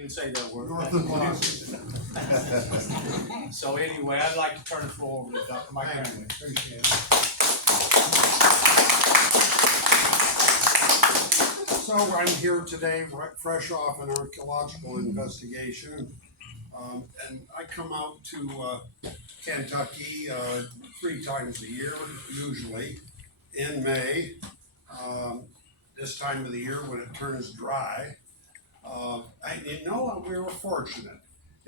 even say that word. North of Boston. So anyway, I'd like to turn the floor over to Dr. Mike Gramley. Appreciate it. So I'm here today, fresh off an archaeological investigation, and I come out to Kentucky 3 times a year, usually in May. This time of the year when it turns dry. We were fortunate.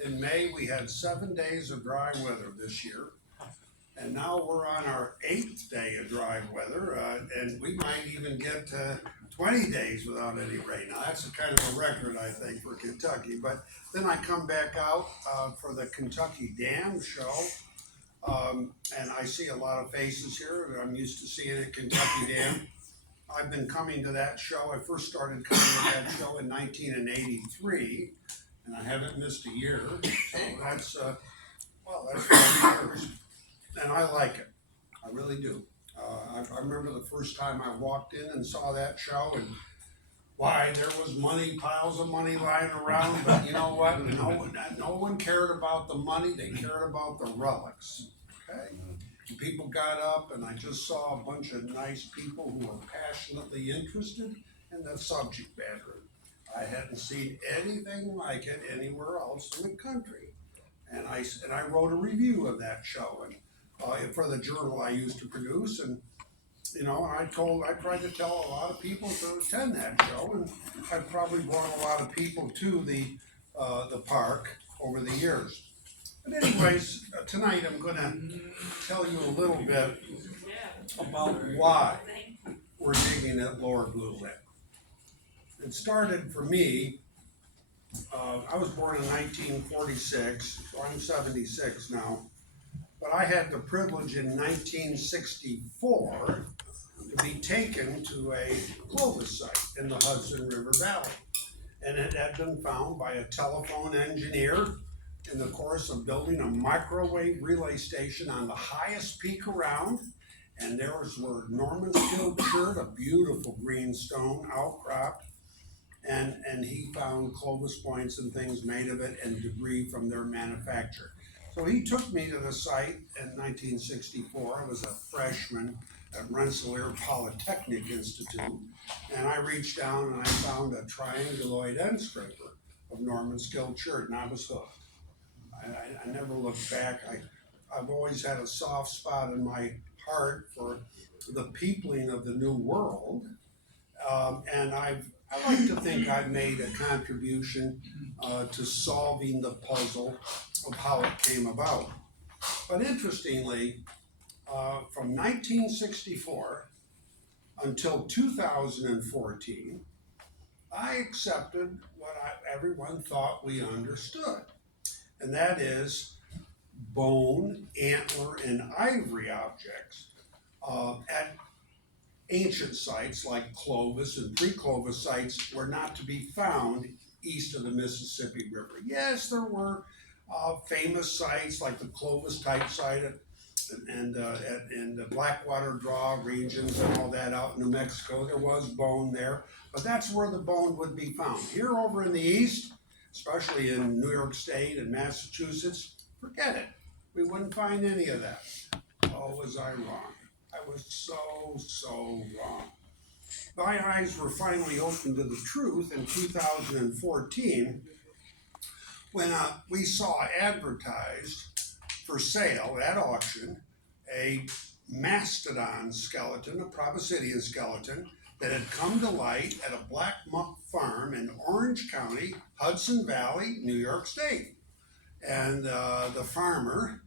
In May we had 7 days of dry weather this year, and now we're on our 8th day of dry weather, and we might even get 20 days without any rain. Now that's a kind of a record, I think, for Kentucky. But then I come back out for the Kentucky Dam show, and I see a lot of faces here that I'm used to seeing at Kentucky Dam. I've been coming to that show. I first started coming to that show in 1983, and I haven't missed a year. So that's 4 years, and I like it. I really do. I remember the first time I walked in and saw that show, and why, there was piles of money lying around, but you know what? No one cared about the money. They cared about the relics. Okay. People got up, and I just saw a bunch of nice people who were passionately interested in the subject matter. I hadn't seen anything like it anywhere else in the country, and I wrote a review of that show and for the journal I used to produce, and I tried to tell a lot of people to attend that show, and I probably brought a lot of people to the park over the years. But anyways, tonight I'm going to tell you a little bit about why we're digging at Lower Blue Lake. It started for me, I was born in 1946, so I'm 76 now, but I had the privilege in 1964 to be taken to a Clovis site in the Hudson River Valley. And it had been found by a telephone engineer in the course of building a microwave relay station on the highest peak around, and there was where Norman Skilled Chert, a beautiful green stone outcropped, and he found Clovis points and things made of it and debris from their manufacture. So he took me to the site in 1964. I was a freshman at Rensselaer Polytechnic Institute, and I reached down and I found a trianguloid end scraper of Norman Skilled Chert, and I was hooked. I never looked back. I've always had a soft spot in my heart for the peopling of the New World, and I like to think I've made a contribution to solving the puzzle of how it came about. But interestingly, from 1964 until 2014, I accepted what everyone thought we understood. And that is bone, antler, and ivory objects at ancient sites like Clovis and pre-Clovis sites were not to be found east of the Mississippi River. Yes, there were famous sites like the Clovis type site and the Blackwater Draw regions and all that out in New Mexico. There was bone there, but that's where the bone would be found. Here over in the east, especially in New York State and Massachusetts, forget it. We wouldn't find any of that. Oh, was I wrong? I was so wrong. My eyes were finally opened to the truth in 2014 when we saw advertised for sale at auction a mastodon skeleton, a proboscidean skeleton, that had come to light at a black muck farm in Orange County, Hudson Valley, New York State. And the farmer,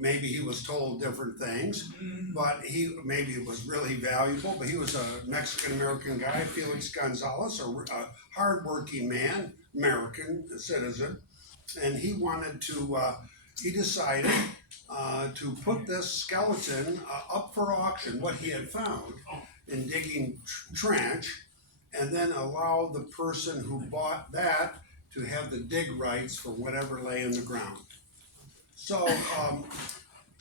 maybe he was told different things, but maybe it was really valuable, but he was a Mexican-American guy, Felix Gonzalez, a hardworking man, American citizen, and he decided to put this skeleton up for auction, what he had found in digging trench, and then allow the person who bought that to have the dig rights for whatever lay in the ground. So,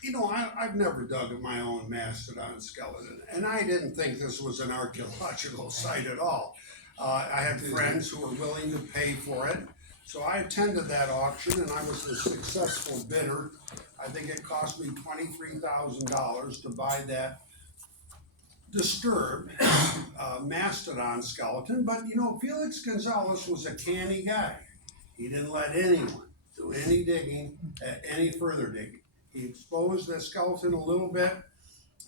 I've never dug at my own mastodon skeleton, and I didn't think this was an archaeological site at all. I had friends who were willing to pay for it. So I attended that auction and I was the successful bidder. I think it cost me $23,000 to buy that disturbed mastodon skeleton. But you know, Felix Gonzalez was a canny guy. He didn't let anyone do any digging, any further digging. He exposed the skeleton a little bit.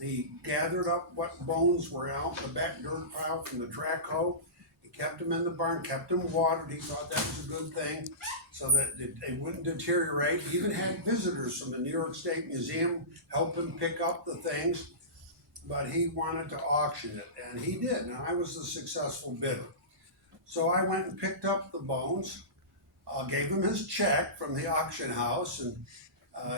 He gathered up what bones were out in the back dirt pile from the track hoe. He kept them in the barn, kept them watered. He thought that was a good thing so that they wouldn't deteriorate. He even had visitors from the New York State Museum help him pick up the things, but he wanted to auction it, and he did, and I was the successful bidder. So I went and picked up the bones, gave him his check from the auction house, and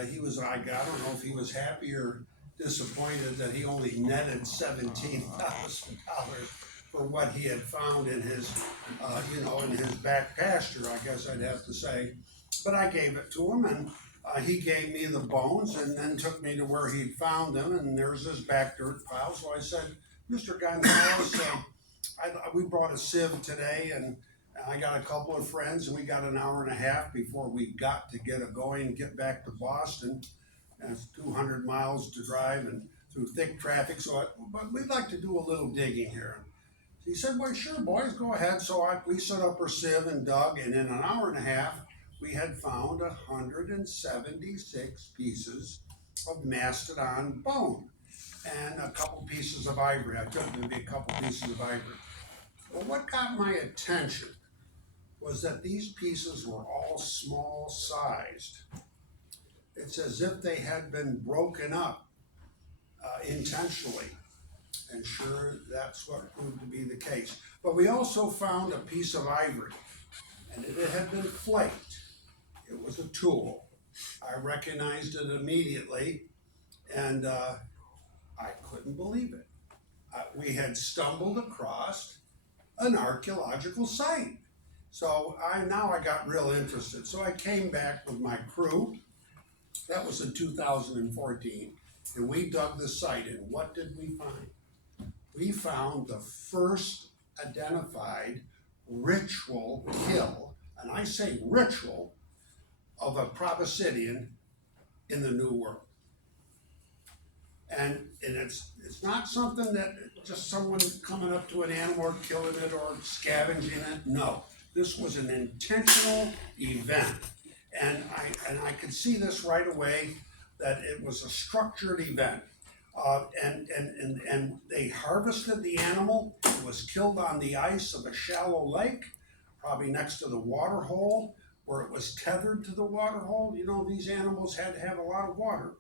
he was, I don't know if he was happy or disappointed that he only netted $17,000 for what he had found in his, in his back pasture, I guess I'd have to say. But I gave it to him, and he gave me the bones and then took me to where he'd found them, and there's his back dirt pile. So I said, Mr. Gonzalez, we brought a sieve today, and I got a couple of friends, and we got an hour and a half before we got to get going and get back to Boston. And it's 200 miles to drive and through thick traffic, but we'd like to do a little digging here. He said, well, sure, boys, go ahead. So we set up our sieve and dug, and in an hour and a half, we had found 176 pieces of mastodon bone and a couple pieces of ivory. I took them to be a couple pieces of ivory. But what got my attention was that these pieces were all small sized. It's as if they had been broken up intentionally. And sure, that's what proved to be the case. But we also found a piece of ivory, and it had been flaked. It was a tool. I recognized it immediately, and I couldn't believe it. We had stumbled across an archaeological site. So I got real interested. So I came back with my crew. That was in 2014, and we dug the site, and what did we find? We found the first identified ritual kill, and I say ritual, of a proboscidean in the New World. And it's not something that just someone coming up to an animal or killing it or scavenging it. No, this was an intentional event. And I could see this right away, that it was a structured event. And they harvested the animal. It was killed on the ice of a shallow lake, probably next to the water hole, where it was tethered to the water hole. You know, these animals had to have a lot of water.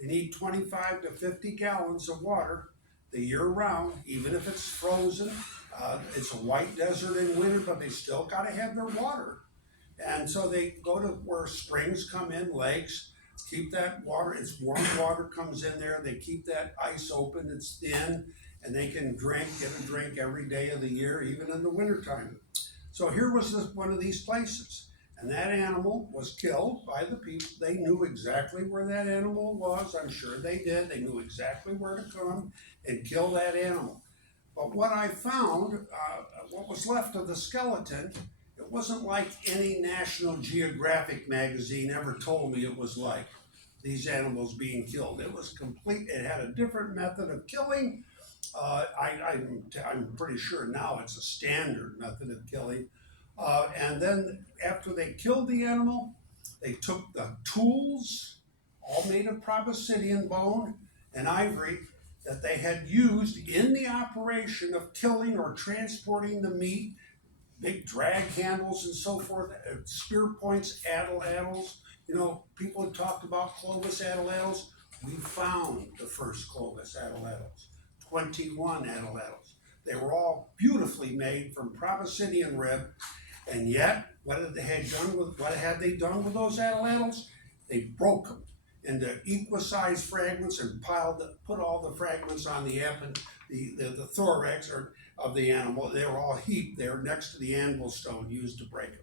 They need 25 to 50 gallons of water the year round, even if it's frozen. It's a white desert in winter, but they still got to have their water. And so they go to where springs come in, lakes, keep that water, it's warm water comes in there, they keep that ice open, it's thin, and they can get a drink every day of the year, even in the wintertime. So here was one of these places, and that animal was killed by the people. They knew exactly where that animal was, I'm sure they did. They knew exactly where to come and kill that animal. But what I found, what was left of the skeleton, it wasn't like any National Geographic magazine ever told me it was like, these animals being killed. It was complete. It had a different method of killing. I'm pretty sure now it's a standard method of killing. And then after they killed the animal, they took the tools, all made of proboscidean bone and ivory, that they had used in the operation of killing or transporting the meat, big drag handles and so forth, spear points, atlatls. You know, people had talked about Clovis atlatls. We found the first Clovis atlatls, 21 atlatls. They were all beautifully made from proboscidean rib, and yet, what had they done with those atlatls? They broke them into equal-sized fragments and put all the fragments on the thorax of the animal. They were all heaped there next to the anvil stone used to break them.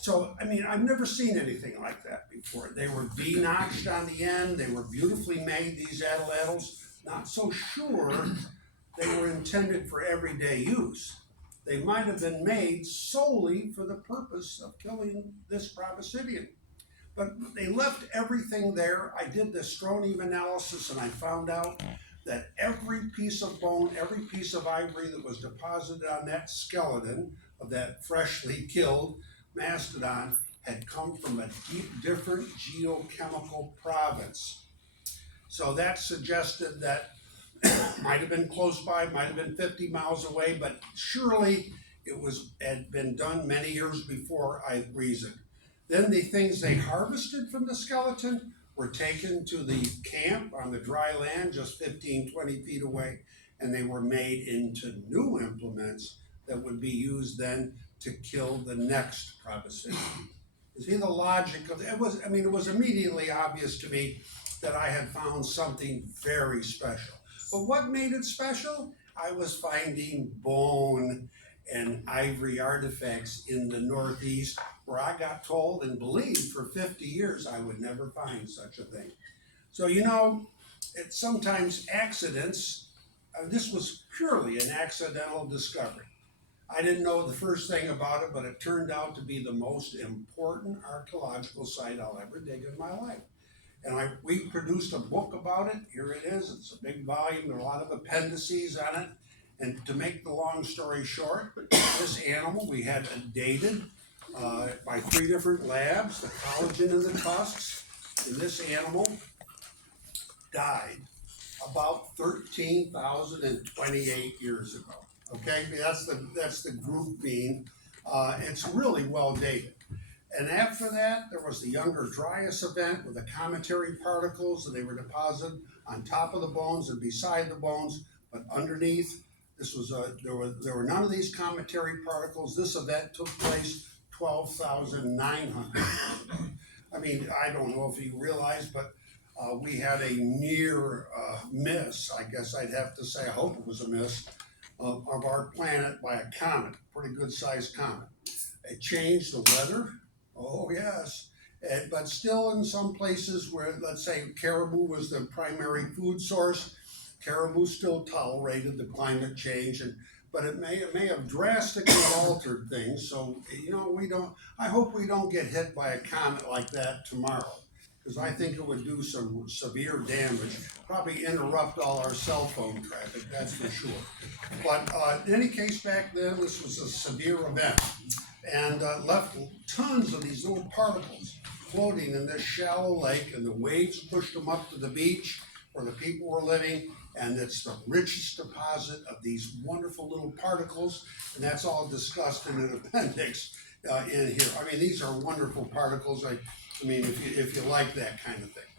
So, I mean, I've never seen anything like that before. They were V-notched on the end. They were beautifully made, these atlatls. Not so sure they were intended for everyday use. they might have been made solely for the purpose of killing this proboscidean. But they left everything there. I did the strontium analysis and I found out that every piece of bone, every piece of ivory that was deposited on that skeleton of that freshly killed mastodon had come from a different geochemical province. So that suggested that might have been close by, might have been 50 miles away, but surely had been done many years before I reasoned. Then the things they harvested from the skeleton were taken to the camp on the dry land just 15, 20 feet away, and they were made into new implements that would be used then to kill the next proboscidean. You see the logic of it? It was immediately obvious to me that I had found something very special. But what made it special? I was finding bone and ivory artifacts in the Northeast where I got told and believed for 50 years I would never find such a thing. So it's sometimes accidents. This was purely an accidental discovery. I didn't know the first thing about it, but it turned out to be the most important archaeological site I'll ever dig in my life. And we produced a book about it. Here it is. It's a big volume. There are a lot of appendices on it. And to make the long story short, this animal we had dated by 3 different labs, the collagen in the tusks, and this animal died about 13,028 years ago. Okay, that's the group being. It's really well dated. And after that, there was the Younger Dryas event with the cometary particles, and they were deposited on top of the bones and beside the bones, but underneath. There were none of these cometary particles. This event took place 12,900. I don't know if you realize, but we had a near miss, I guess I'd have to say, I hope it was a miss, of our planet by a comet, pretty good sized comet. It changed the weather, oh yes, but still in some places where, let's say, caribou was the primary food source, caribou still tolerated the climate change, but it may have drastically altered things. So I hope we don't get hit by a comet like that tomorrow, because I think it would do some severe damage, probably interrupt all our cell phone traffic, that's for sure. But in any case, back then this was a severe event, and left tons of these little particles floating in this shallow lake, and the waves pushed them up to the beach where the people were living. And it's the richest deposit of these wonderful little particles, and that's all discussed in an appendix in here. These are wonderful particles. If you like that kind of thing.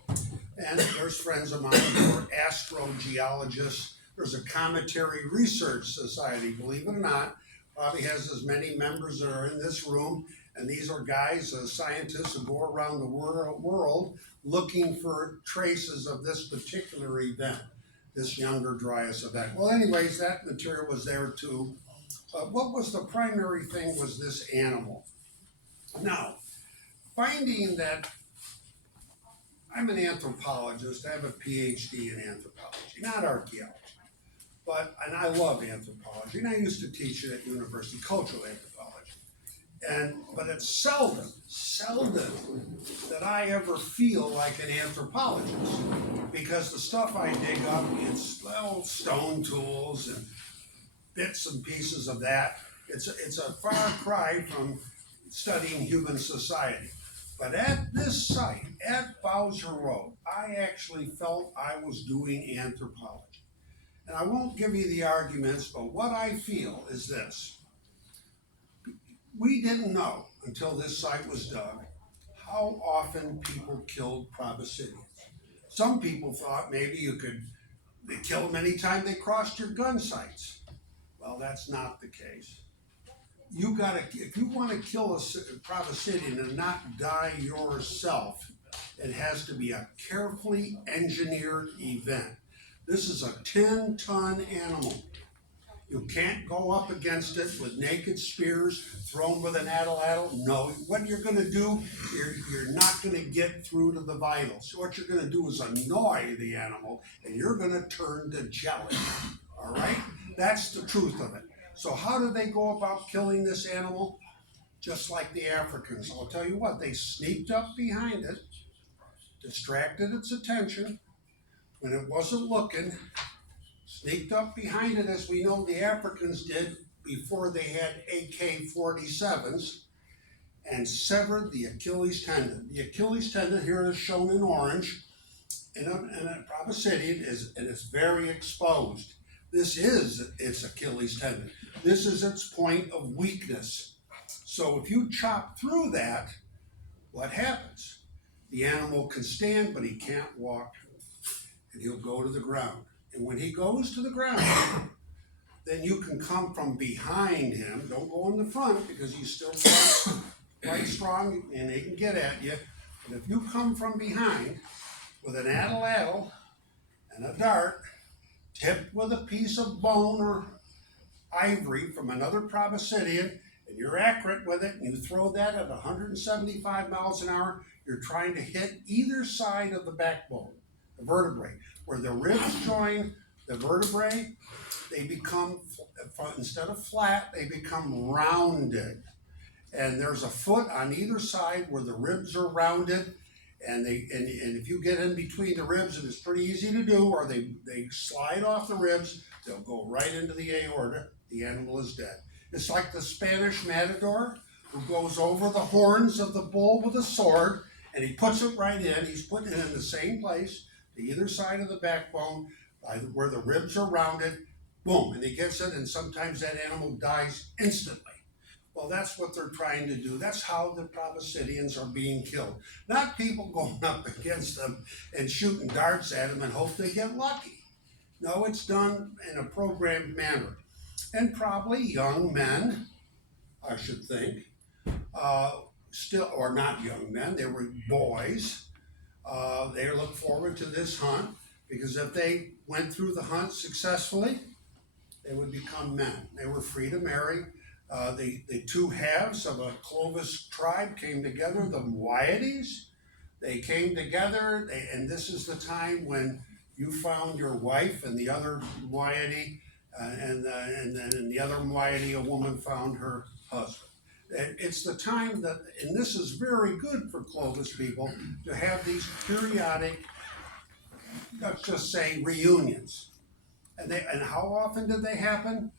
And there's friends of mine who are astrogeologists. There's a Cometary Research Society, believe it or not, probably has as many members that are in this room. And these are guys, scientists who go around the world looking for traces of this particular event. This Younger Dryas event. Well, anyways, that material was there too. What was the primary thing was this animal. Now, finding that I'm an anthropologist, I have a PhD in anthropology, not archaeology, and I love anthropology, and I used to teach it at university, cultural anthropology. But it's seldom that I ever feel like an anthropologist, because the stuff I dig up, it's stone tools and bits and pieces of that. It's a far cry from studying human society. But at this site, at Bowser Road, I actually felt I was doing anthropology. And I won't give you the arguments, but what I feel is this. We didn't know until this site was dug how often people killed proboscideans. Some people thought maybe they killed them anytime they crossed your gun sights. Well, that's not the case. If you want to kill a proboscidean and not die yourself, it has to be a carefully engineered event. This is a 10-ton animal. You can't go up against it with naked spears thrown with an atlatl. No, what you're going to do, you're not going to get through to the vitals. What you're going to do is annoy the animal, and you're going to turn to jelly. All right? That's the truth of it. So how do they go about killing this animal? Just like the Africans. I'll tell you what, they sneaked up behind it, distracted its attention when it wasn't looking, sneaked up behind it as we know the Africans did before they had AK-47s, and severed the Achilles tendon. The Achilles tendon here is shown in orange in a proboscidean, and it's very exposed. This is its Achilles tendon. This is its point of weakness. So if you chop through that, what happens? The animal can stand, but he can't walk, and he'll go to the ground. And when he goes to the ground, then you can come from behind him. Don't go in the front because he's still quite strong and they can get at you. But if you come from behind with an addle and a dart, tipped with a piece of bone or ivory from another proboscidean, and you're accurate with it, and you throw that at 175 miles an hour, you're trying to hit either side of the backbone, the vertebrae. Where the ribs join the vertebrae, they become, instead of flat, they become rounded. And there's a foot on either side where the ribs are rounded, and if you get in between the ribs, and it's pretty easy to do, or they slide off the ribs, they'll go right into the aorta. The animal is dead. It's like the Spanish matador who goes over the horns of the bull with a sword, and he puts it right in. He's putting it in the same place, to either side of the backbone, where the ribs are rounded, boom, and he gets it, and sometimes that animal dies instantly. Well, that's what they're trying to do. That's how the proboscideans are being killed. Not people going up against them and shooting darts at them and hope they get lucky. No, it's done in a programmed manner. And probably young men, I should think, still, or not young men, they were boys. They look forward to this hunt because if they went through the hunt successfully, they would become men. They were free to marry. The two halves of a Clovis tribe came together, the Moieties. They came together, and this is the time when you found your wife and the other Moiety, and then in the other Moiety, a woman found her husband. It's the time that, and this is very good for Clovis people, to have these periodic, let's just say, reunions. And how often did they happen?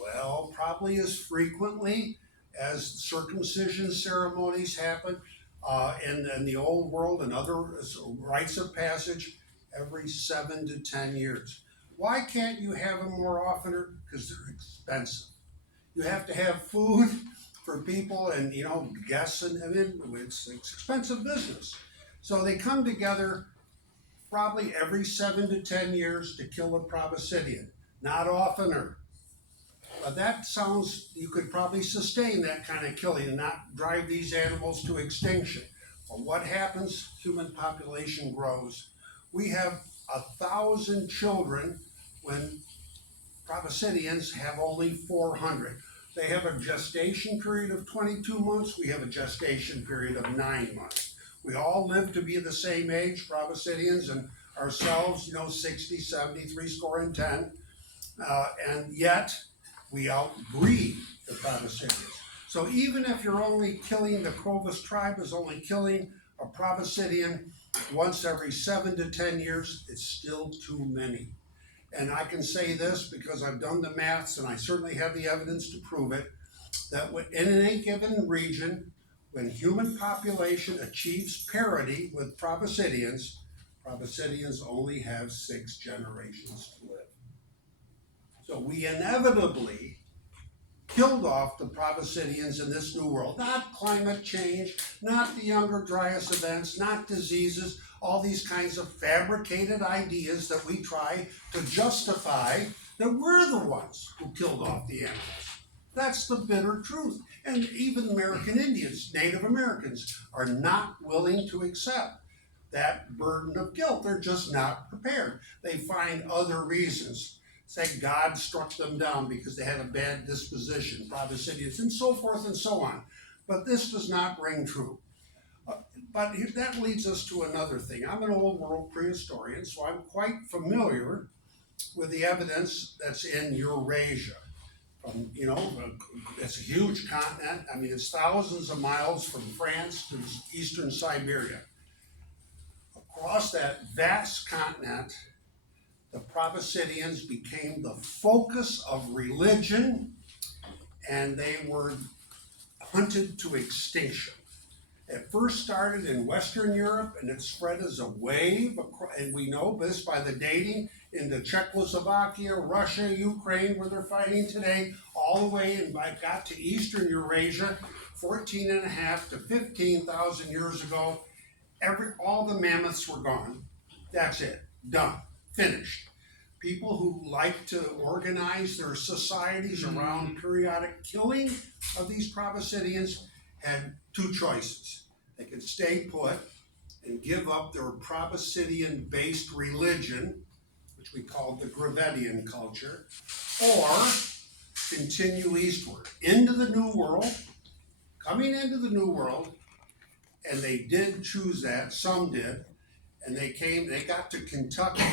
Well, probably as frequently as circumcision ceremonies happen in the old world and other rites of passage every 7 to 10 years. Why can't you have them more often? Because they're expensive. You have to have food for people and, guests, and it's expensive business. So they come together probably every 7 to 10 years to kill a proboscidean, not oftener. That sounds, you could probably sustain that kind of killing and not drive these animals to extinction. But what happens? Human population grows. We have 1,000 children when proboscideans have only 400. They have a gestation period of 22 months. We have a gestation period of 9 months. We all live to be the same age, proboscideans and ourselves, 60, 70, 70. And yet we outbreed the proboscideans. So even if you're only killing, the Clovis tribe is only killing a proboscidean once every 7 to 10 years, it's still too many. And I can say this because I've done the maths and I certainly have the evidence to prove it, that in any given region, when human population achieves parity with proboscideans, proboscideans only have 6 generations to live. So we inevitably killed off the proboscideans in this new world. Not climate change, not the Younger Dryas events, not diseases, all these kinds of fabricated ideas that we try to justify that we're the ones who killed off the animals. That's the bitter truth. And even American Indians, Native Americans, are not willing to accept that burden of guilt. They're just not prepared. They find other reasons. Say God struck them down because they had a bad disposition, proboscideans, and so forth and so on. But this does not ring true. But that leads us to another thing. I'm an old world prehistorian, so I'm quite familiar with the evidence that's in Eurasia. from, it's a huge continent. I mean, it's thousands of miles from France to eastern Siberia. Across that vast continent, the Proboscideans became the focus of religion, and they were hunted to extinction. It first started in Western Europe, and it spread as a wave, and we know this by the dating, into Czechoslovakia, Russia, Ukraine, where they're fighting today, all the way and got to Eastern Eurasia, 14.5 to 15,000 years ago. All the mammoths were gone. That's it. Done. Finished. People who like to organize their societies around periodic killing of these Proboscideans had two choices. They could stay put and give up their Proboscidean-based religion, which we called the Gravettian culture, or continue eastward into the New World, coming into the New World, and they did choose that, some did, and they got to Kentucky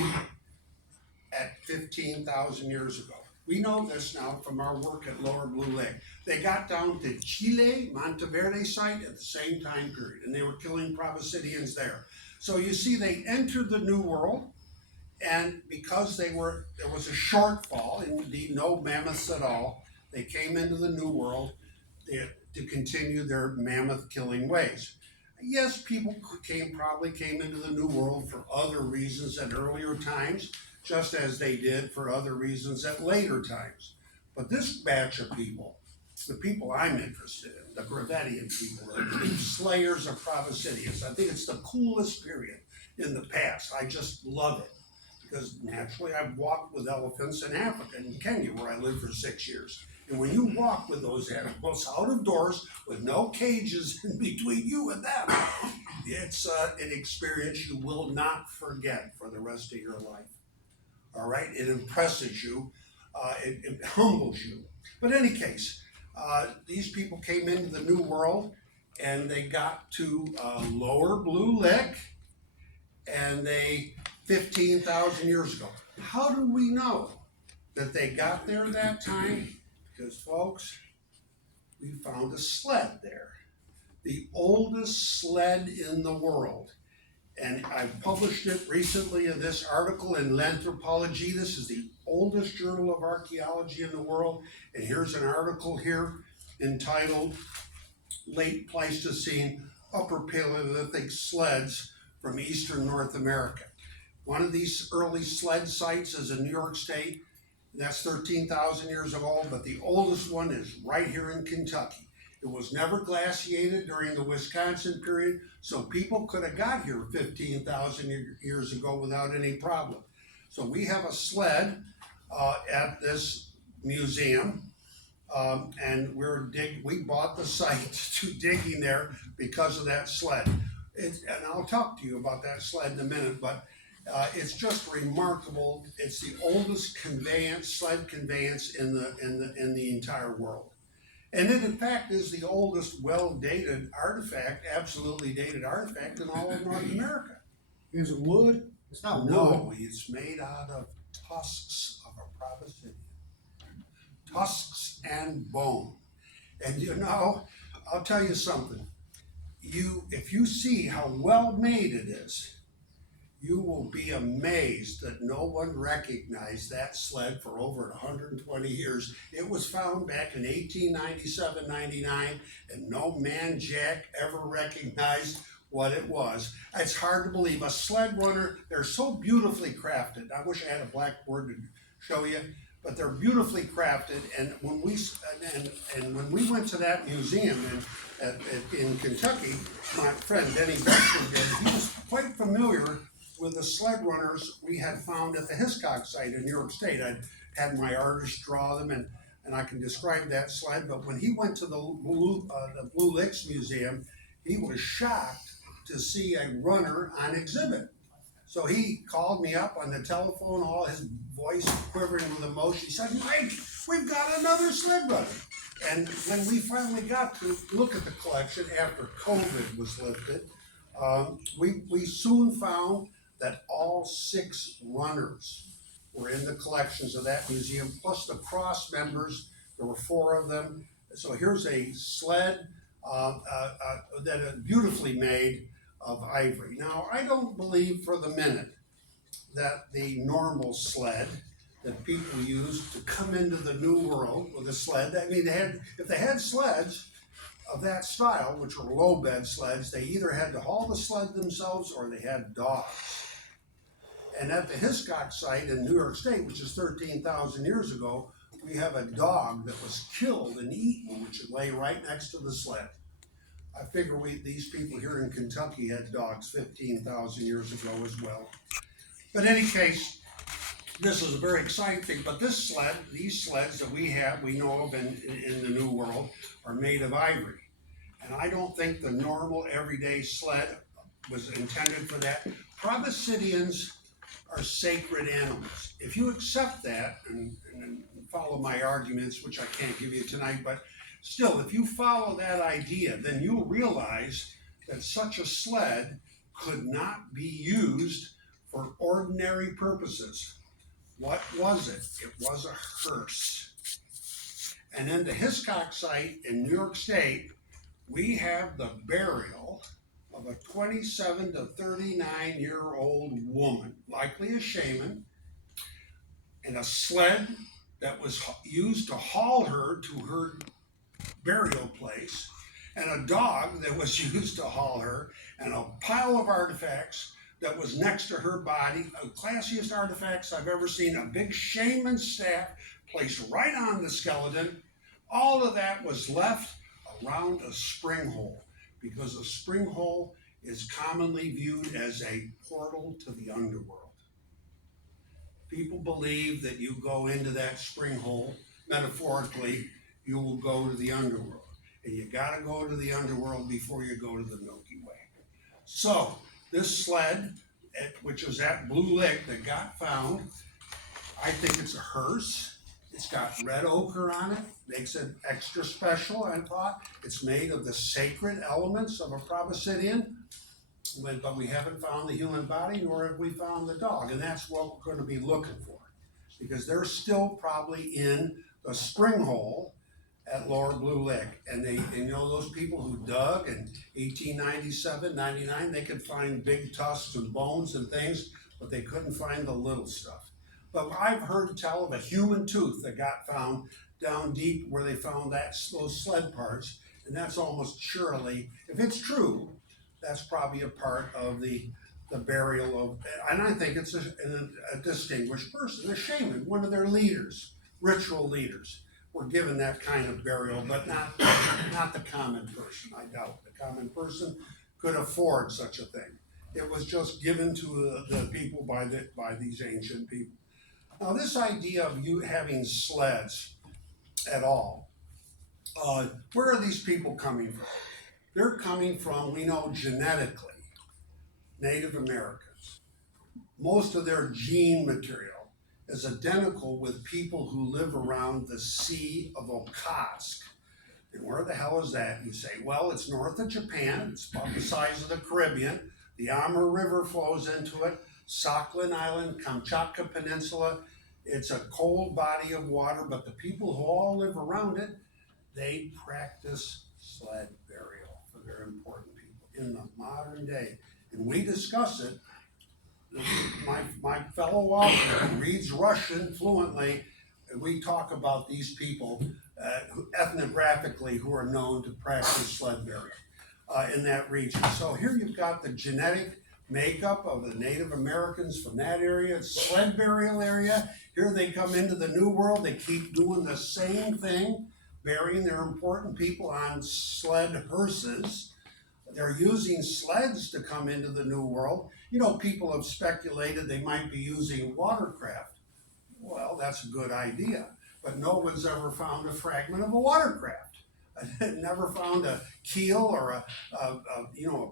at 15,000 years ago. We know this now from our work at Lower Blue Lake. They got down to Chile, Monteverde site at the same time period, and they were killing Proboscideans there. So you see, they entered the New World, and because there was a shortfall, indeed no mammoths at all, they came into the New World to continue their mammoth killing ways. Yes, people probably came into the New World for other reasons at earlier times, just as they did for other reasons at later times. But this batch of people, the people I'm interested in, the Gravettian people, the slayers of Proboscideans, I think it's the coolest period in the past. I just love it. Because naturally I've walked with elephants in Africa, in Kenya, where I lived for 6 years. And when you walk with those animals out of doors with no cages in between you and them, it's an experience you will not forget for the rest of your life. All right, it impresses you, it humbles you. But in any case, these people came into the New World, and they got to Lower Blue Lick, and 15,000 years ago. How do we know that they got there that time? Because folks, we found a sled there, the oldest sled in the world. And I published it recently in this article in L'Anthropologie. This is the oldest journal of archaeology in the world. And here's an article here entitled Late Pleistocene Upper Paleolithic Sleds from Eastern North America. One of these early sled sites is in New York State. That's 13,000 years old, but the oldest one is right here in Kentucky. It was never glaciated during the Wisconsin period, so people could have got here 15,000 years ago without any problem. So we have a sled at this museum, and we bought the site to digging there because of that sled. And I'll talk to you about that sled in a minute, but it's just remarkable. It's the oldest sled conveyance in the entire world. And it in fact is the oldest well-dated artifact, absolutely dated artifact in all of North America. Is it wood? It's not wood. No, it's made out of tusks of a Proboscidean. Tusks and bone. And I'll tell you something. If you see how well made it is, you will be amazed that no one recognized that sled for over 120 years. It was found back in 1897, 99, and no man jack ever recognized what it was. It's hard to believe. A sled runner, they're so beautifully crafted. I wish I had a blackboard to show you, but they're beautifully crafted. And when we went to that museum in Kentucky, my friend Denny Beckford did, he was quite familiar with the sled runners we had found at the Hiscox site in New York State. I'd had my artist draw them, and I can describe that sled. But when he went to the Blue Licks Museum, he was shocked to see a runner on exhibit. So he called me up on the telephone, all his voice quivering with emotion. He said, "Mike, we've got another sled runner." And when we finally got to look at the collection after COVID was lifted, we soon found that all 6 runners were in the collections of that museum, plus the cross members There were 4 of them. So here's a sled that is beautifully made of ivory. Now, I don't believe for the minute that the normal sled that people use to come into the new world with a sled, I mean, if they had sleds of that style, which were low bed sleds, they either had to haul the sled themselves or they had dogs. And at the Hiscox site in New York State, which is 13,000 years ago, we have a dog that was killed and eaten, which lay right next to the sled. I figure these people here in Kentucky had dogs 15,000 years ago as well. But in any case, this is a very exciting thing. But these sleds that we know of in the New World, are made of ivory. And I don't think the normal everyday sled was intended for that. Proboscideans are sacred animals. If you accept that and follow my arguments, which I can't give you tonight, but still, if you follow that idea, then you'll realize that such a sled could not be used for ordinary purposes. What was it? It was a hearse. And in the Hiscox site in New York State, we have the burial of a 27 to 39-year-old woman, likely a shaman, in a sled that was used to haul her to her burial place, and a dog that was used to haul her, and a pile of artifacts that was next to her body, the classiest artifacts I've ever seen, a big shaman staff placed right on the skeleton. All of that was left around a spring hole, because a spring hole is commonly viewed as a portal to the underworld. People believe that you go into that spring hole, metaphorically, you will go to the underworld. And you gotta go to the underworld before you go to the Milky Way. So, this sled, which was at Blue Lake that got found, I think it's a hearse. It's got red ochre on it, makes it extra special, I thought. It's made of the sacred elements of a proboscidean, but we haven't found the human body, nor have we found the dog, and that's what we're going to be looking for, because they're still probably in the spring hole at Lower Blue Lake, and you know, those people who dug in 1897, 99, they could find big tusks and bones and things, but they couldn't find the little stuff. But I've heard tell of a human tooth that got found down deep where they found those sled parts, and that's almost surely, if it's true, that's probably a part of the burial of, and I think it's a distinguished person, a shaman, one of their leaders, ritual leaders, were given that kind of burial, but not the common person. I doubt the common person could afford such a thing. It was just given to the people by these ancient people. Now, this idea of you having sleds at all, where are these people coming from? They're coming from, we know genetically, Native Americans. Most of their gene material is identical with people who live around the Sea of Okhotsk. And where the hell is that? You say, well, it's north of Japan. It's about the size of the Caribbean. The Amur River flows into it. Sakhalin Island, Kamchatka Peninsula. It's a cold body of water, but the people who all live around it, they practice sled burial for their important people in the modern day. And we discuss it. My fellow author who reads Russian fluently, and we talk about these people ethnographically who are known to practice sled burial in that region. So here you've got the genetic makeup of the Native Americans from that area, sled burial area. Here they come into the New World, they keep doing the same thing, burying their important people on sled hearses. They're using sleds to come into the New World. You know, people have speculated they might be using watercraft. Well, that's a good idea, but no one's ever found a fragment of a watercraft. Never found a keel or a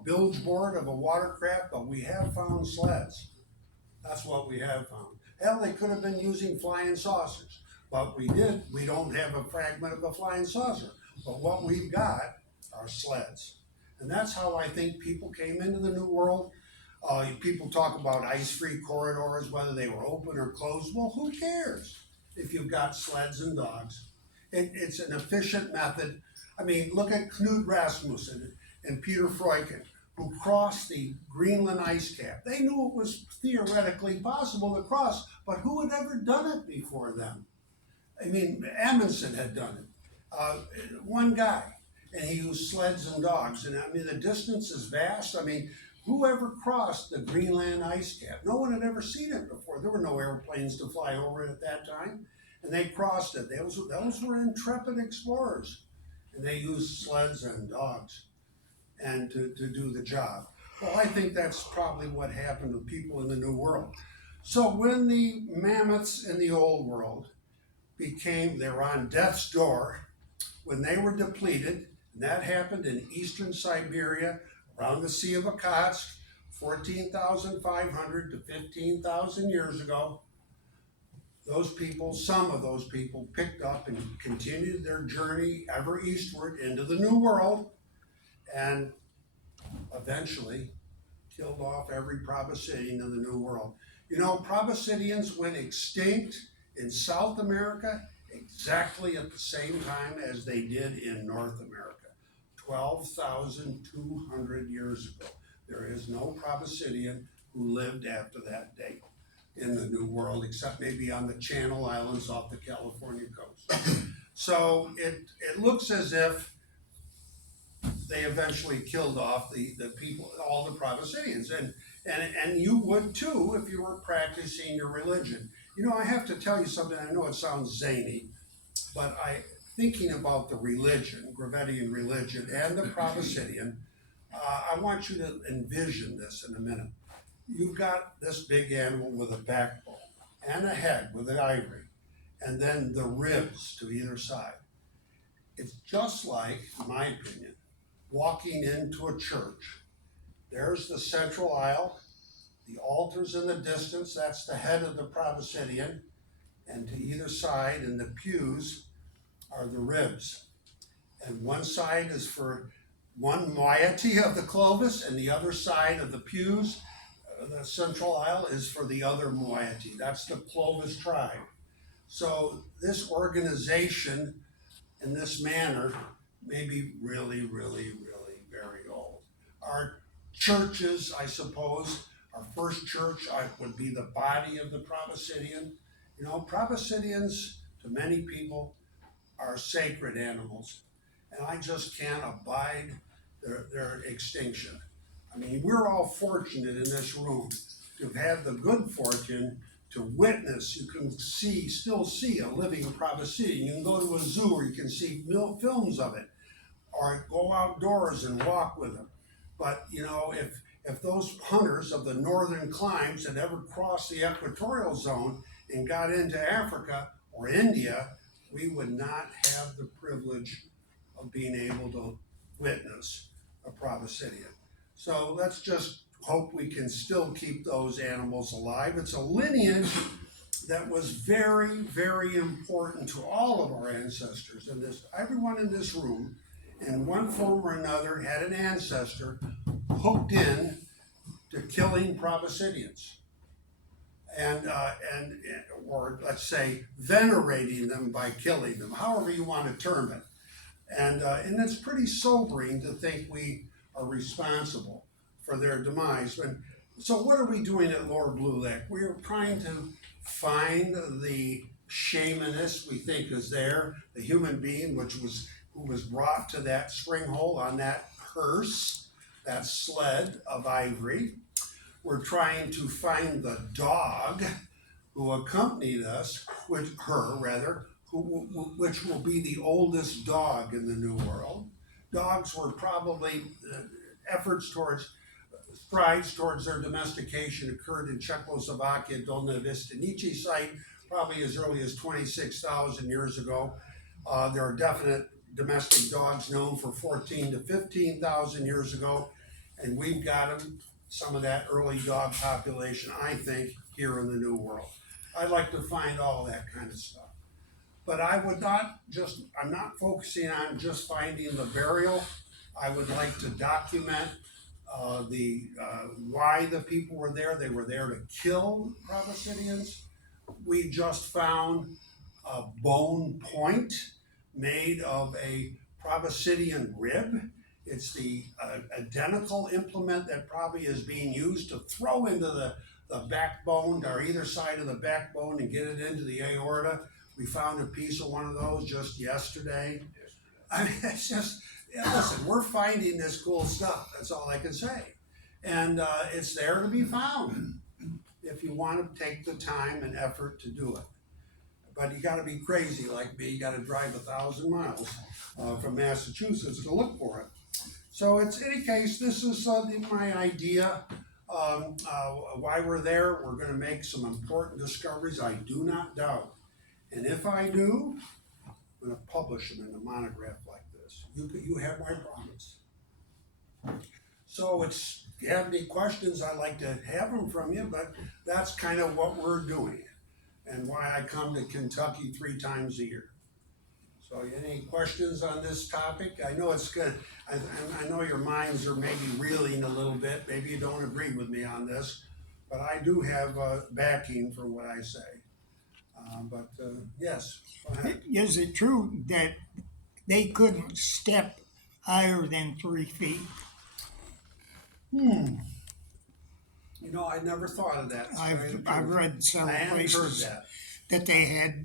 bilge board of a watercraft, but we have found sleds. That's what we have found. Hell, they could have been using flying saucers, but we don't have a fragment of a flying saucer. But what we've got are sleds. And that's how I think people came into the New World. People talk about ice-free corridors, whether they were open or closed. Well, who cares if you've got sleds and dogs? It's an efficient method. I mean, look at Knud Rasmussen and Peter Freuchen, who crossed the Greenland ice cap. They knew it was theoretically possible to cross, but who had ever done it before them? I mean, Amundsen had done it. One guy, and he used sleds and dogs. And I mean, the distance is vast. I mean, whoever crossed the Greenland ice cap? No one had ever seen it before. There were no airplanes to fly over it at that time. And they crossed it. Those were intrepid explorers. And they used sleds and dogs and to do the job. Well, I think that's probably what happened with people in the New World. So when the mammoths in the Old World they were on death's door, when they were depleted, and that happened in eastern Siberia, around the Sea of Okhotsk, 14,500 to 15,000 years ago, some of those people picked up and continued their journey ever eastward into the New World, and eventually killed off every Proboscidean in the New World. You know, Proboscideans went extinct in South America exactly at the same time as they did in North America, 12,200 years ago. There is no Proboscidean who lived after that date in the New World, except maybe on the Channel Islands off the California coast. So it looks as if they eventually killed off the people, all the Proboscideans, and you would too if you were practicing your religion. You know, I have to tell you something. I know it sounds zany, but thinking about the religion, Gravettian religion, and the Proboscidean, I want you to envision this in a minute. You've got this big animal with a backbone and a head with an ivory, and then the ribs to either side. It's just like, in my opinion, walking into a church. There's the central aisle, the altar's in the distance, that's the head of the Proboscidean, and to either side in the pews are the ribs. And one side is for one moiety of the Clovis, and the other side of the pews, the central aisle, is for the other moiety. That's the Clovis tribe. So this organization in this manner may be really, really, really very old. Our churches, I suppose, our first church would be the body of the Proboscidean. You know, Proboscideans, to many people, are sacred animals, and I just can't abide their extinction. I mean, we're all fortunate in this room to have had the good fortune to witness. You can still see a living Proboscidean. You can go to a zoo or you can see films of it, or go outdoors and walk with them. But you know, if those hunters of the northern climes had ever crossed the equatorial zone and got into Africa or India, we would not have the privilege of being able to witness a Proboscidean. So let's just hope we can still keep those animals alive. It's a lineage that was very, very important to all of our ancestors. And everyone in this room, in one form or another, had an ancestor hooked in to killing Proboscideans, or let's say venerating them by killing them, however you want to term it. And it's pretty sobering to think we are responsible for their demise. So what are we doing at Lower Blue Lake? We're trying to find the shamanist we think is there, the human being who was brought to that spring hole on that hearse, that sled of ivory. We're trying to find the dog who accompanied us, which will be the oldest dog in the New World. Dogs were probably strides towards their domestication occurred in Czechoslovakia, Dolní Věstonice site, probably as early as 26,000 years ago. There are definite domestic dogs known for 14 to 15,000 years ago, and we've got some of that early dog population, I think, here in the New World. I'd like to find all that kind of stuff. But I'm not focusing on just finding the burial. I would like to document why the people were there. They were there to kill Proboscideans. We just found a bone point made of a proboscidean rib. It's the identical implement that probably is being used to throw into the backbone or either side of the backbone and get it into the aorta. We found a piece of one of those just yesterday. I mean, it's just, yeah, listen, we're finding this cool stuff. That's all I can say. And it's there to be found if you want to take the time and effort to do it. But you got to be crazy like me. You got to drive 1,000 miles from Massachusetts to look for it. So it's, in any case, this is my idea. Why we're there, we're going to make some important discoveries, I do not doubt. And if I do, I'm going to publish them in a monograph like this. You have my promise. So it's, if you have any questions, I'd like to have them from you, but that's kind of what we're doing and why I come to Kentucky 3 times a year. So any questions on this topic? I know it's good. I know your minds are maybe reeling a little bit. Maybe you don't agree with me on this, but I do have backing for what I say. Yes, go ahead. Is it true that they couldn't step higher than 3 feet? You know, I never thought of that. I've read I several hadn't heard places that. that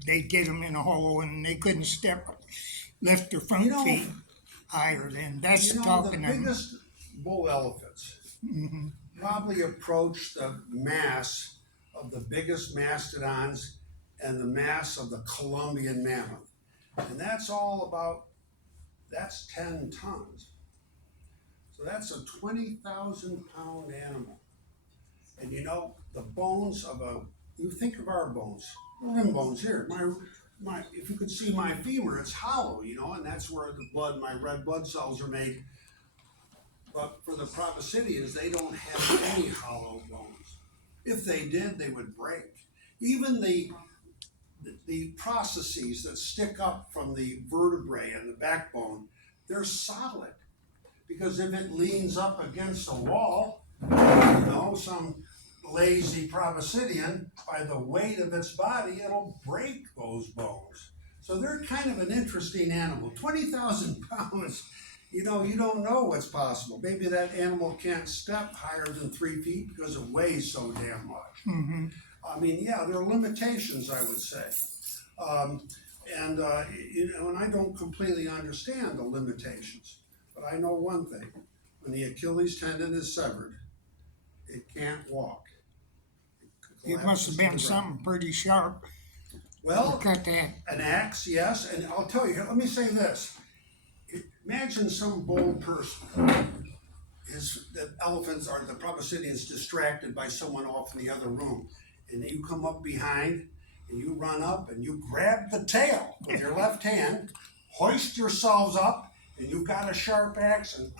they'd get them in a hole and they couldn't lift their front feet higher than, that's You know, talking the them. biggest bull elephants probably approach the mass of the biggest mastodons and the mass of the Columbian mammoth. And that's all about, that's 10 tons. So that's a 20,000 pound animal. And you know, the bones of you think of our bones, limb bones here. If you could see my femur, it's hollow, you know, and that's where the blood, my red blood cells are made. But for the proboscideans, they don't have any hollow bones. If they did, they would break. Even the processes that stick up from the vertebrae and the backbone, they're solid. Because if it leans up against a wall, you know, some lazy proboscidean, by the weight of its body, it'll break those bones. So they're kind of an interesting animal. 20,000 pounds, you know, you don't know what's possible. Maybe that animal can't step higher than 3 feet because it weighs so damn much. Mm-hmm. I mean, yeah, there are limitations, I would say. You know, and I don't completely understand the limitations. But I know one thing, when the Achilles tendon is severed, it can't walk. It must have been something pretty sharp to Well, cut that. an axe, yes, and I'll tell you, let me say this. Imagine some bold person, the elephants or the proboscideans distracted by someone off in the other room, and you come up behind, and you run up, and you grab the tail with your left hand, hoist yourselves up, and you've got a sharp axe, and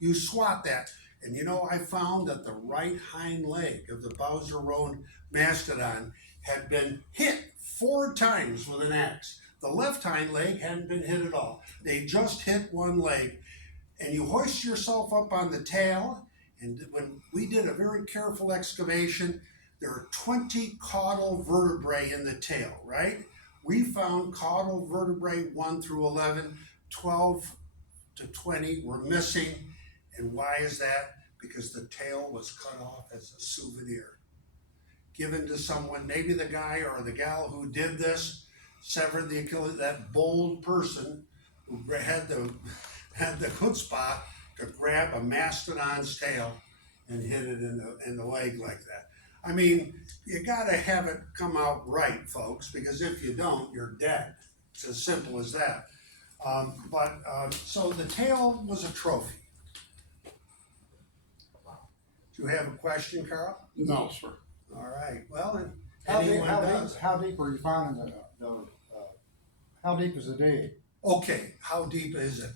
you swat that. And you know, I found that the right hind leg of the Bowser Road mastodon had been hit 4 times with an axe. The left hind leg hadn't been hit at all. They just hit one leg. And you hoist yourself up on the tail, and when we did a very careful excavation, there are 20 caudal vertebrae in the tail, right? We found caudal vertebrae 1 through 11, 12 to 20 were missing. And why is that? Because the tail was cut off as a souvenir, given to someone, maybe the guy or the gal who did this, severed the Achilles, that bold person who had the chutzpah to grab a mastodon's tail and hit it in the leg like that. I mean, you gotta have it come out right, folks, because if you don't, you're dead. It's as simple as that. So the tail was a trophy. Do you have a question, Carl? No, sir. All right, well, and How anyone does. deep are you finding how deep is the dig? Okay, how deep is it?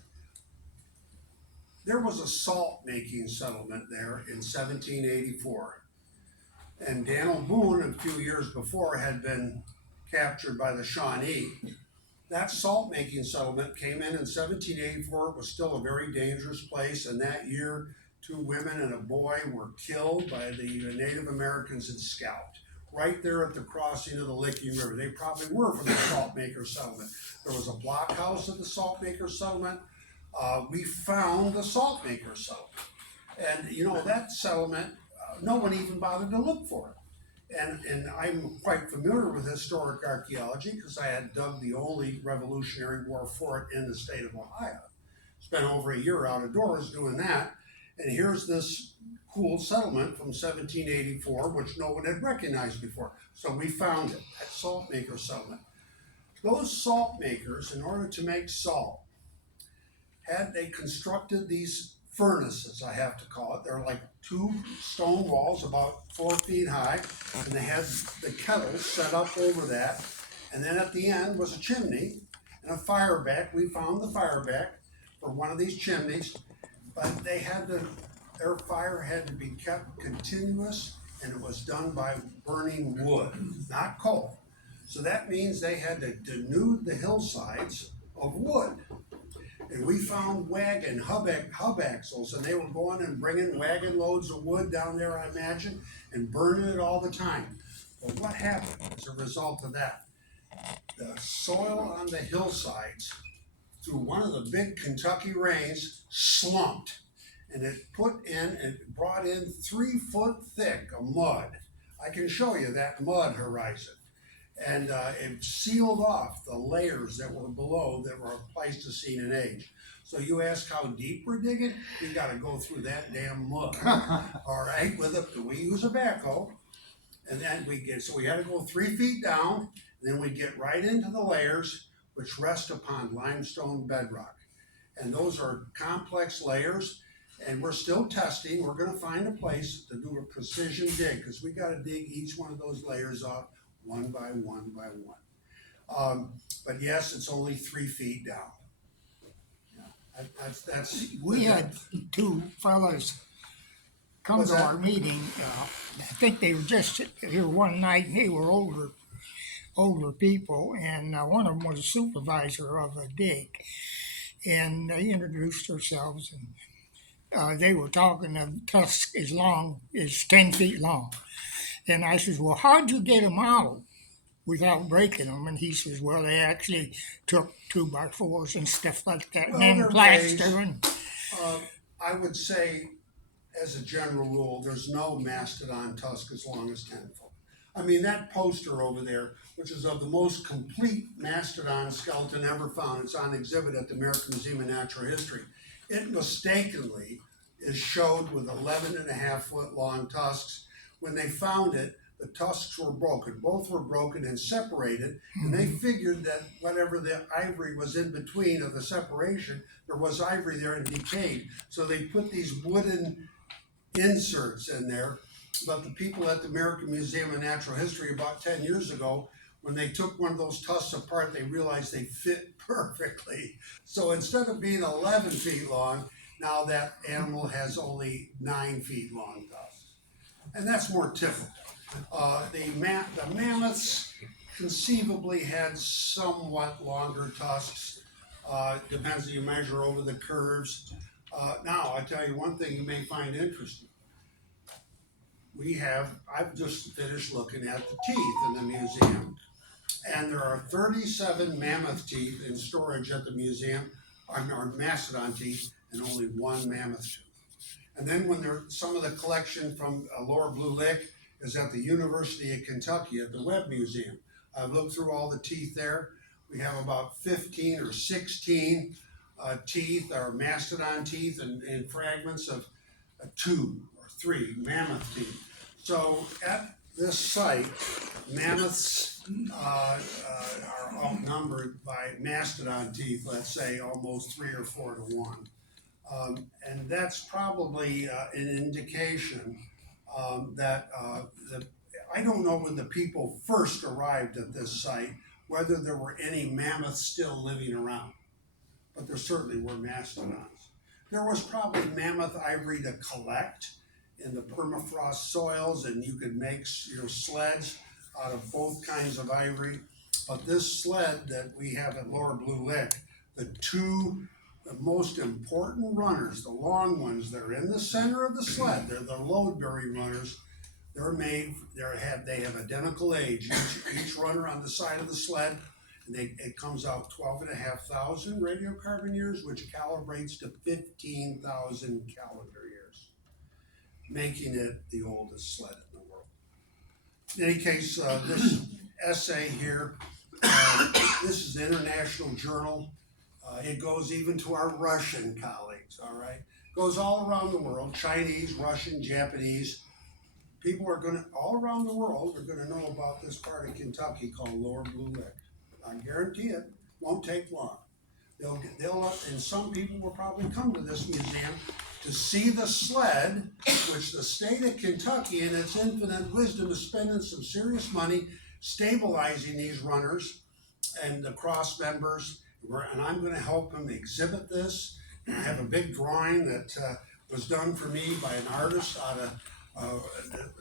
There was a salt-making settlement there in 1784. And Daniel Boone, a few years before, had been captured by the Shawnee. That salt-making settlement came in 1784. It was still a very dangerous place, and that year, 2 women and a boy were killed by the Native Americans and scalped. right there at the crossing of the Licking River. They probably were from the Saltmaker settlement. There was a blockhouse at the Saltmaker settlement. We found the Saltmaker settlement. And you know, that settlement, no one even bothered to look for it. And I'm quite familiar with historic archaeology because I had dug the only Revolutionary War fort in the state of Ohio. Spent over a year out of doors doing that. And here's this cool settlement from 1784, which no one had recognized before. So we found it at Saltmaker settlement. Those salt makers, in order to make salt, they constructed these furnaces, I have to call it. They're like two stone walls about 4 feet high, and they had the kettles set up over that. And then at the end was a chimney and a fire back. We found the fire back for one of these chimneys, but their fire had to be kept continuous, and it was done by burning wood, not coal. So that means they had to denude the hillsides of wood. And we found hub axles, and they were going and bringing wagon loads of wood down there, I imagine, and burning it all the time. But what happened as a result of that? The soil on the hillsides, through one of the big Kentucky rains, slumped. And it brought in 3 foot thick of mud. I can show you that mud horizon. And it sealed off the layers that were below that were of Pleistocene in age. So you ask how deep we're digging, you gotta go through that damn mud. All right, we use a backhoe, and then we had to go 3 feet down, and then we get right into the layers, which rest upon limestone bedrock. And those are complex layers, and we're still testing. We're gonna find a place to do a precision dig, because we gotta dig each one of those layers off one by one by one. But yes, it's only 3 feet down. Yeah, that's. We had two fellas come What's to that? our meeting. I think they were just here one night, and they were older people, and one of them was a supervisor of a dig, and they introduced themselves, and they were talking of tusk is 10 feet long. And I says, well, how'd you get them out without breaking them? And he says, well, they actually took 2x4s and stuff like that, Well, and then they're plaster. raised. And I would say, as a general rule, there's no mastodon tusk as long as 10 foot. I mean, that poster over there, which is of the most complete mastodon skeleton ever found, it's on exhibit at the American Museum of Natural History. It mistakenly is showed with 11.5 foot long tusks. When they found it, the tusks were broken. Both were broken and separated, and they figured that whatever the ivory was in between of the separation, there was ivory there and decayed. So they put these wooden inserts in there. But the people at the American Museum of Natural History about 10 years ago, when they took one of those tusks apart, they realized they fit perfectly. So instead of being 11 feet long, now that animal has only 9 feet long tusks. And that's more typical. The mammoths conceivably had somewhat longer tusks. Depends if you measure over the curves. Now, I tell you one thing you may find interesting. I've just finished looking at the teeth in the museum, and there are 37 mammoth teeth in storage at the museum, or mastodon teeth, and only 1 mammoth tooth. And then some of the collection from Lower Blue Lick is at the University of Kentucky at the Webb Museum. I've looked through all the teeth there. We have about 15 or 16 teeth, or mastodon teeth, and fragments of 2 or 3 mammoth teeth. So at this site, mammoths are outnumbered by mastodon teeth, let's say almost 3 or 4 to 1. And that's probably an indication that I don't know when the people first arrived at this site whether there were any mammoths still living around, but there certainly were mastodons. There was probably mammoth ivory to collect in the permafrost soils, and you could make sleds out of both kinds of ivory. But this sled that we have at Lower Blue Lick, the most important runners, the long ones that are in the center of the sled, they're the load-bearing runners, They have identical age, each runner on the side of the sled, and it comes out 12,500 radiocarbon years, which calibrates to 15,000 calendar years, making it the oldest sled in the world. In any case, this essay here, this is the International Journal. It goes even to our Russian colleagues, all right? Goes all around the world, Chinese, Russian, Japanese. People all around the world are gonna know about this part of Kentucky called Lower Blue Lick. I guarantee it, won't take long. And some people will probably come to this museum to see the sled, which the state of Kentucky in its infinite wisdom is spending some serious money stabilizing these runners and the cross members. And I'm gonna help them exhibit this. I have a big drawing that was done for me by an artist out of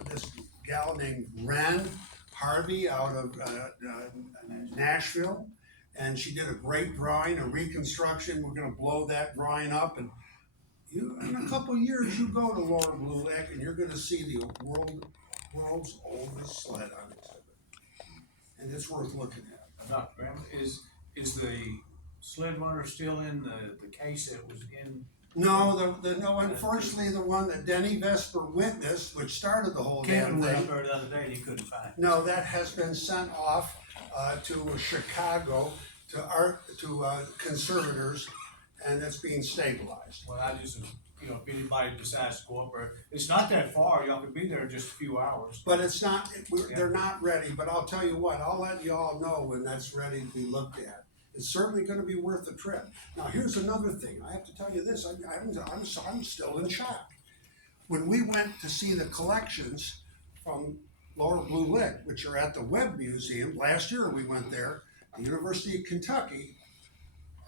this gal named Ren Harvey out of Nashville. And she did a great drawing, a reconstruction. We're gonna blow that drawing up, and in a couple years, you go to Lower Blue Lick and you're gonna see the world's oldest sled on exhibit. And it's worth looking at. Dr. Gramley, is the sled runner still in the case that was in? No, unfortunately, the one that Denny Vesper witnessed, which started the whole damn Kevin went up thing. there the other day and he couldn't find it. No, that has been sent off to Chicago to conservators, and it's being stabilized. Well, I just, if anybody decides to go up there, it's not that far, y'all could be there in just a few hours. But it's not, they're not ready, but I'll tell you what, I'll let you all know when that's ready to be looked at. It's certainly gonna be worth the trip. Now, here's another thing, I have to tell you this, I'm still in shock. When we went to see the collections from Lower Blue Lick, which are at the Webb Museum, last year we went there, the University of Kentucky,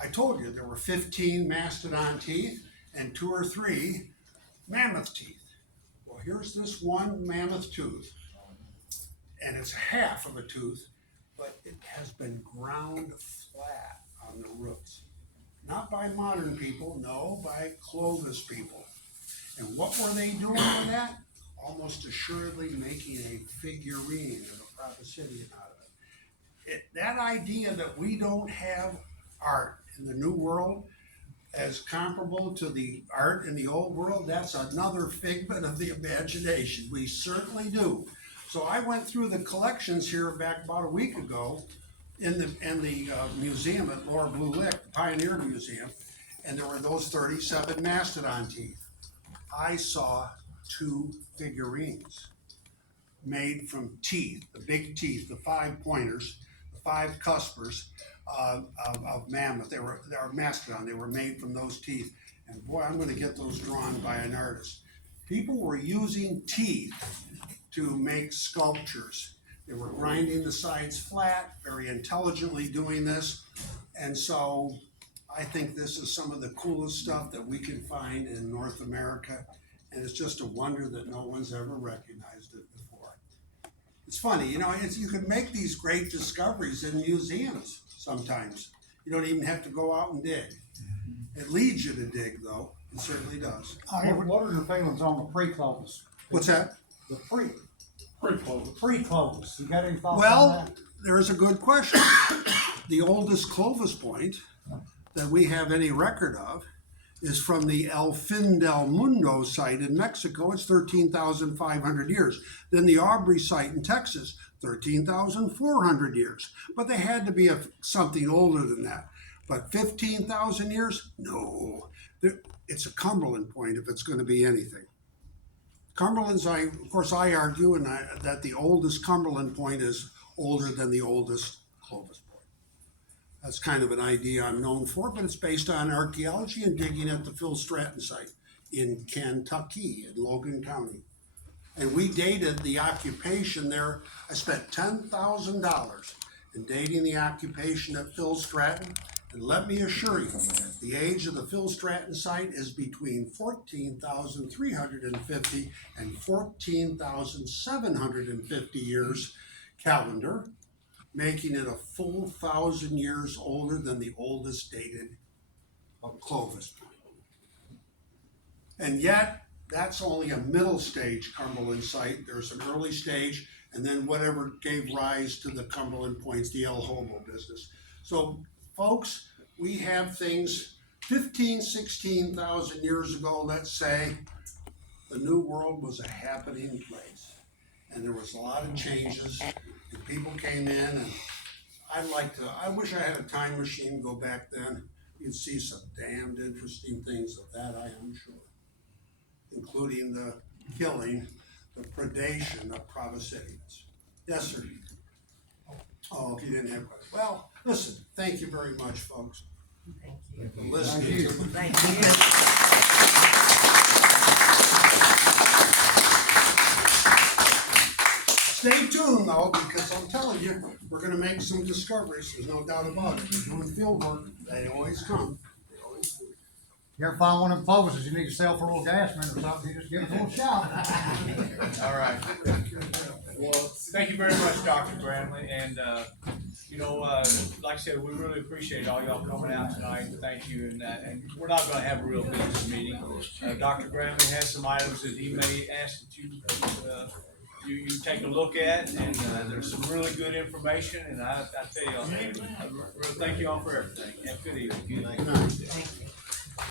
I told you there were 15 mastodon teeth and 2 or 3 mammoth teeth. Well, here's this one mammoth tooth, and it's half of a tooth, but it has been ground flat on the roots. Not by modern people, no, by Clovis people. And what were they doing with that? Almost assuredly making a figurine of a Proboscidean out of it. That idea that we don't have art in the New World as comparable to the art in the Old World, that's another figment of the imagination. We certainly do. So I went through the collections here back about a week ago in the museum at Lower Blue Lick, the Pioneer Museum, and there were those 37 mastodon teeth. I saw 2 figurines made from teeth, the big teeth, the 5 pointers, the 5 cuspers of mammoth. They were mastodon. They were made from those teeth. And boy, I'm going to get those drawn by an artist. People were using teeth to make sculptures. They were grinding the sides flat, very intelligently doing this. And so I think this is some of the coolest stuff that we can find in North America. And it's just a wonder that no one's ever recognized it before. It's funny, you can make these great discoveries in museums sometimes. You don't even have to go out and dig. It leads you to dig, though. It certainly does. What are your feelings on the pre-Clovis? What's that? The pre-Clovis. You got any thoughts on Well, that? there's a good question. The oldest Clovis point that we have any record of is from the El Fin del Mundo site in Mexico. It's 13,500 years. Then the Aubrey site in Texas, 13,400 years. But they had to be something older than that. But 15,000 years? No. It's a Cumberland point if it's going to be anything. Cumberland's, of course, I argue that the oldest Cumberland point is older than the oldest Clovis point. That's kind of an idea I'm known for, but it's based on archaeology and digging at the Phil Stratton site in Kentucky, in Logan County. And we dated the occupation there. I spent $10,000 in dating the occupation at Phil Stratton. And let me assure you, the age of the Phil Stratton site is between 14,350 and 14,750 years calendar, making it a full 1,000 years older than the oldest dated Clovis point. And yet, that's only a middle stage Cumberland site. There's an early stage, and then whatever gave rise to the Cumberland Points, the El Hobo business. So, folks, we have things 16,000 years ago, let's say, the New World was a happening place. And there was a lot of changes, and people came in, and I wish I had a time machine, go back then. You'd see some damned interesting things of that, I am sure. Including the killing, the predation of Pravicidians. Yes, sir. Oh, if you didn't have questions. Well, listen, thank you very much, folks. Thank you. For listening to me. Thank you. Stay tuned though, because I'm telling you, we're gonna make some discoveries, there's no doubt about it. We're doing field work, they always come. They always do. You ever find one of them Clovises you need to sell for a little gas man or something, you just give it a little shout. All right. Well, thank you very much, Dr. Gramley, and, like I said, we really appreciate all y'all coming out tonight, thank you, and we're not gonna have a real business meeting. Dr. Gramley has some items that he may ask that you take a look at, and, there's some really good information, and I tell you, I really thank you all for everything, and good evening. Good night. Thank you.